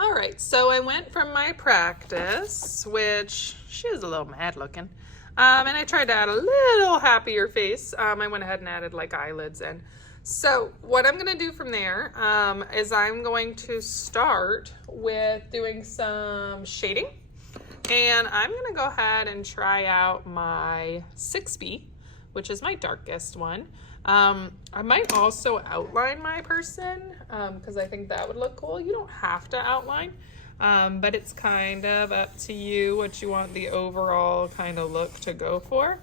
All right, so I went from my practice, which she was a little mad looking, and I tried to add a little happier face. I went ahead and added like eyelids in. So what I'm gonna do from there is I'm going to start with doing some shading, and I'm gonna go ahead and try out my 6B, which is my darkest one. I might also outline my person because I think that would look cool. You don't have to outline, but it's kind of up to you what you want the overall kind of look to go for.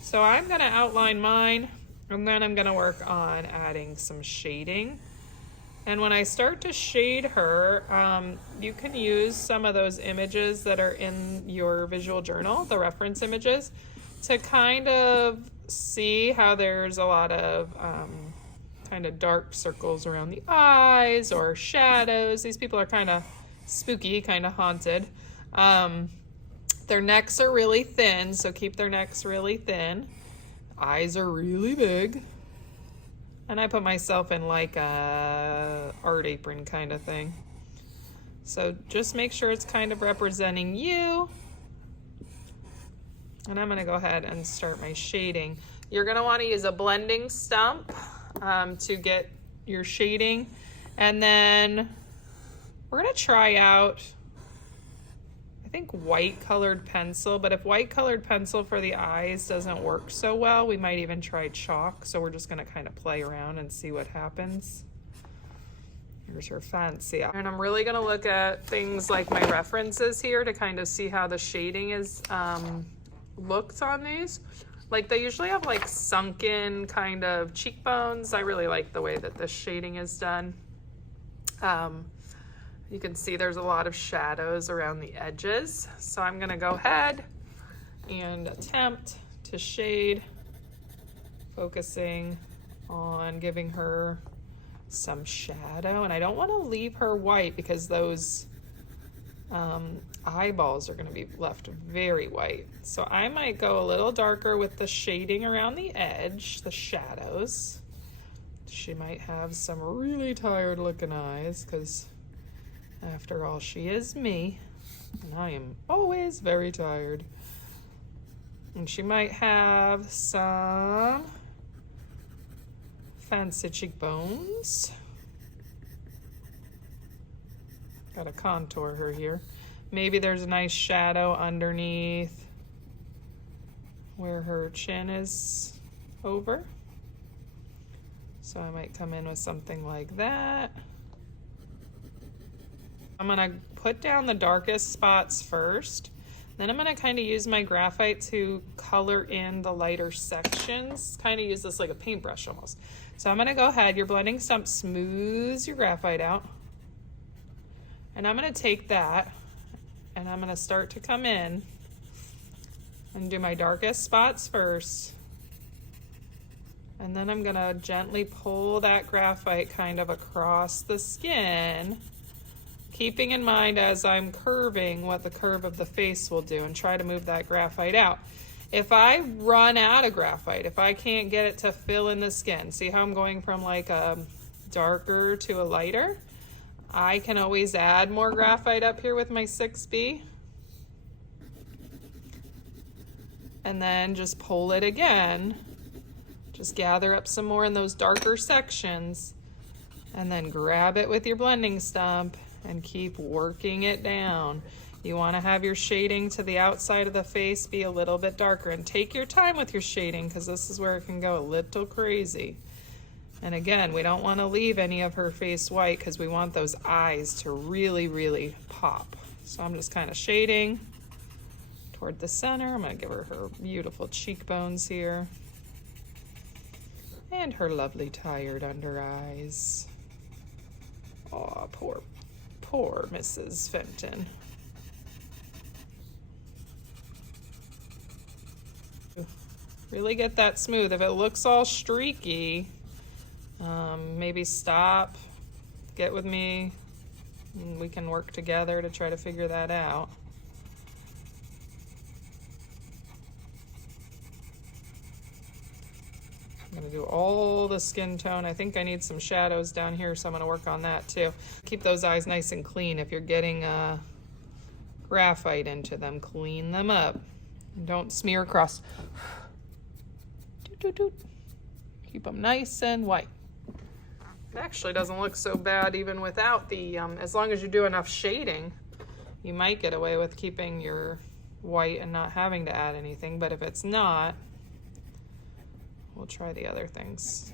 So I'm going to outline mine, and then I'm going to work on adding some shading. And when I start to shade her, you can use some of those images that are in your visual journal, the reference images, to kind of see how there's a lot of kind of dark circles around the eyes or shadows. These people are kind of spooky, kind of haunted. Their necks are really thin, so keep their necks really thin. Eyes are really big. And I put myself in like a art apron kind of thing. So just make sure it's kind of representing you. And I'm gonna go ahead and start my shading. You're gonna wanna use a blending stump to get your shading. And then we're gonna try out, I think, white colored pencil, but if white colored pencil for the eyes doesn't work so well, we might even try chalk. So we're just gonna kind of play around and see what happens. Here's her fancy. And I'm really gonna look at things like my references here to kind of see how the shading is looked on these. Like they usually have like sunken kind of cheekbones. I really like the way that this shading is done. You can see there's a lot of shadows around the edges. So I'm gonna go ahead and attempt to shade, focusing on giving her some shadow. And I don't wanna leave her white because those eyeballs are going to be left very white. So I might go a little darker with the shading around the edge, the shadows. She might have some really tired looking eyes because after all, she is me and I am always very tired. And she might have some fancy cheekbones. Gotta contour her here. Maybe there's a nice shadow underneath where her chin is over. So I might come in with something like that. I'm gonna put down the darkest spots first. Then I'm gonna kind of use my graphite to color in the lighter sections. Kind of use this like a paintbrush almost. So I'm gonna go ahead, your blending stump smooths your graphite out. And I'm gonna take that and I'm gonna start to come in and do my darkest spots first. And then I'm gonna gently pull that graphite kind of across the skin, keeping in mind as I'm curving what the curve of the face will do, and try to move that graphite out. If I run out of graphite, if I can't get it to fill in the skin, see how I'm going from like a darker to a lighter? I can always add more graphite up here with my 6B. And then just pull it again. Just gather up some more in those darker sections. And then grab it with your blending stump and keep working it down. You want to have your shading to the outside of the face be a little bit darker. And take your time with your shading because this is where it can go a little crazy. And again, we don't want to leave any of her face white because we want those eyes to really, really pop. So I'm just kind of shading toward the center. I'm going to give her her beautiful cheekbones here. And her lovely tired under eyes. Oh, poor Mrs. Fenton. Really get that smooth. If it looks all streaky, maybe stop, get with me, and we can work together to try to figure that out. I'm gonna do all the skin tone. I think I need some shadows down here, so I'm gonna work on that too. Keep those eyes nice and clean. If you're getting graphite into them, clean them up. Don't smear across. Keep them nice and white. It actually doesn't look so bad even without the, as long as you do enough shading, you might get away with keeping your white and not having to add anything, but if it's not, we'll try the other things.